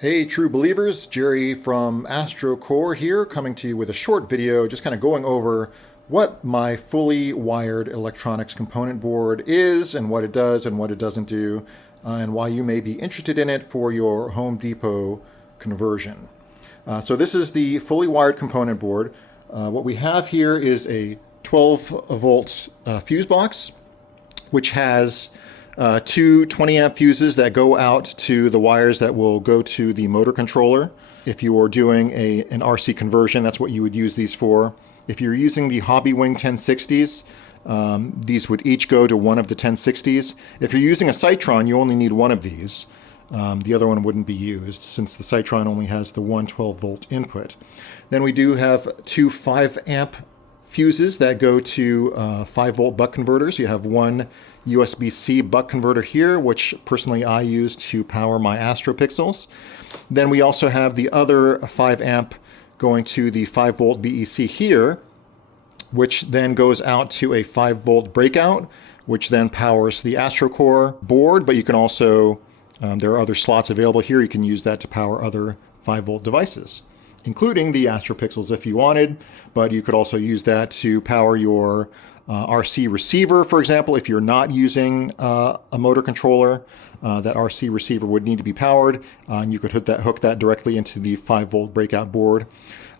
Hey true believers, Jerry from AstroCore here, coming to you with a short video just kind of going over what my fully wired electronics component board is and what it does and what it doesn't do, and why you may be interested in it for your Home Depot conversion. So this is the fully wired component board. What we have here is a 12 volt fuse box, which has two 20 amp fuses that go out to the wires that will go to the motor controller. If you are doing an RC conversion, that's what you would use these for. If you're using the Hobbywing 1060s, these would each go to one of the 1060s. If you're using a Cytron, you only need one of these. The other one wouldn't be used since the Cytron only has the one 12 volt input. Then we do have two 5 amp fuses that go to 5 volt buck converters. You have one USB-C buck converter here, which personally I use to power my AstroPixels. Then we also have the other 5 amp going to the 5 volt BEC here, which then goes out to a 5 volt breakout, which then powers the AstroCore board. But you can also, there are other slots available here. You can use that to power other 5 volt devices, including the AstroPixels if you wanted, but you could also use that to power your RC receiver, for example. If you're not using a motor controller, that RC receiver would need to be powered, and you could hook that directly into the 5 volt breakout board.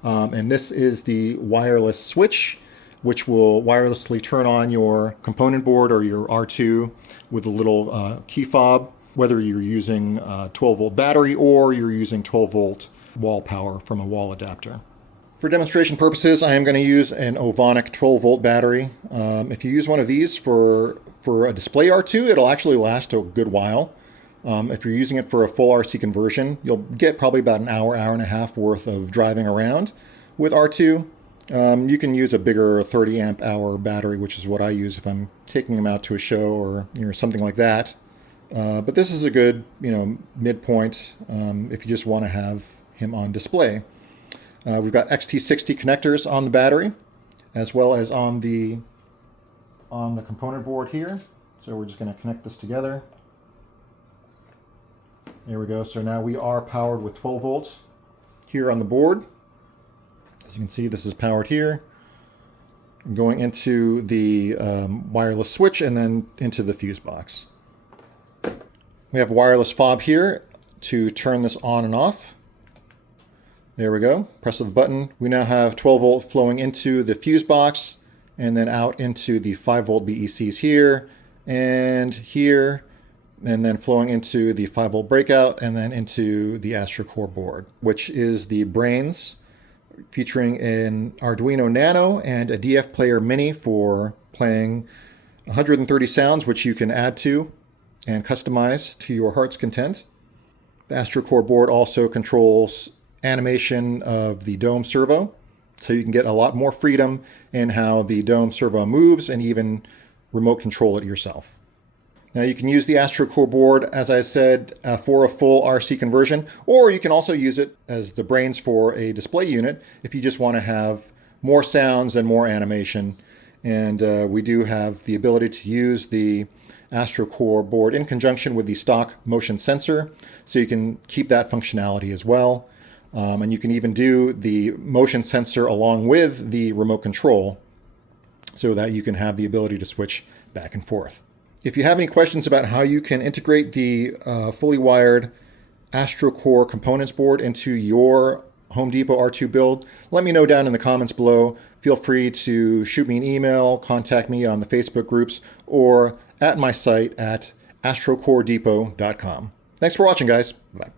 And this is the wireless switch, which will wirelessly turn on your component board or your R2 with a little key fob, whether you're using a 12 volt battery or you're using 12 volt wall power from a wall adapter. For demonstration purposes, I am going to use an Ovonic 12 volt battery. If you use one of these for a display R2, it'll actually last a good while. If you're using it for a full RC conversion, you'll get probably about an hour and a half worth of driving around with R2. You can use a bigger 30 amp hour battery, which is what I use if I'm taking them out to a show or something like that. But this is a good midpoint if you just want to have him on display. We've got XT60 connectors on the battery, as well as on the component board here. So we're just going to connect this together. There we go. So now we are powered with 12 volts here on the board. As you can see, this is powered here, going into the wireless switch and then into the fuse box. We have a wireless fob here to turn this on and off. There we go. Press the button. We now have 12 volt flowing into the fuse box and then out into the 5 volt BECs here, and then flowing into the 5 volt breakout and then into the AstroCore board, which is the brains, featuring an Arduino Nano and a DF Player Mini for playing 130 sounds, which you can add to and customize to your heart's content. The AstroCore board also controls animation of the dome servo, so you can get a lot more freedom in how the dome servo moves and even remote control it yourself. Now you can use the AstroCore board, as I said, for a full RC conversion, or you can also use it as the brains for a display unit if you just want to have more sounds and more animation. And we do have the ability to use the AstroCore board in conjunction with the stock motion sensor, so you can keep that functionality as well. And you can even do the motion sensor along with the remote control so that you can have the ability to switch back and forth. If you have any questions about how you can integrate the fully wired AstroCore components board into your Home Depot R2 build, let me know down in the comments below. Feel free to shoot me an email, contact me on the Facebook groups, or at my site at astrocoredepot.com. Thanks for watching, guys. Bye.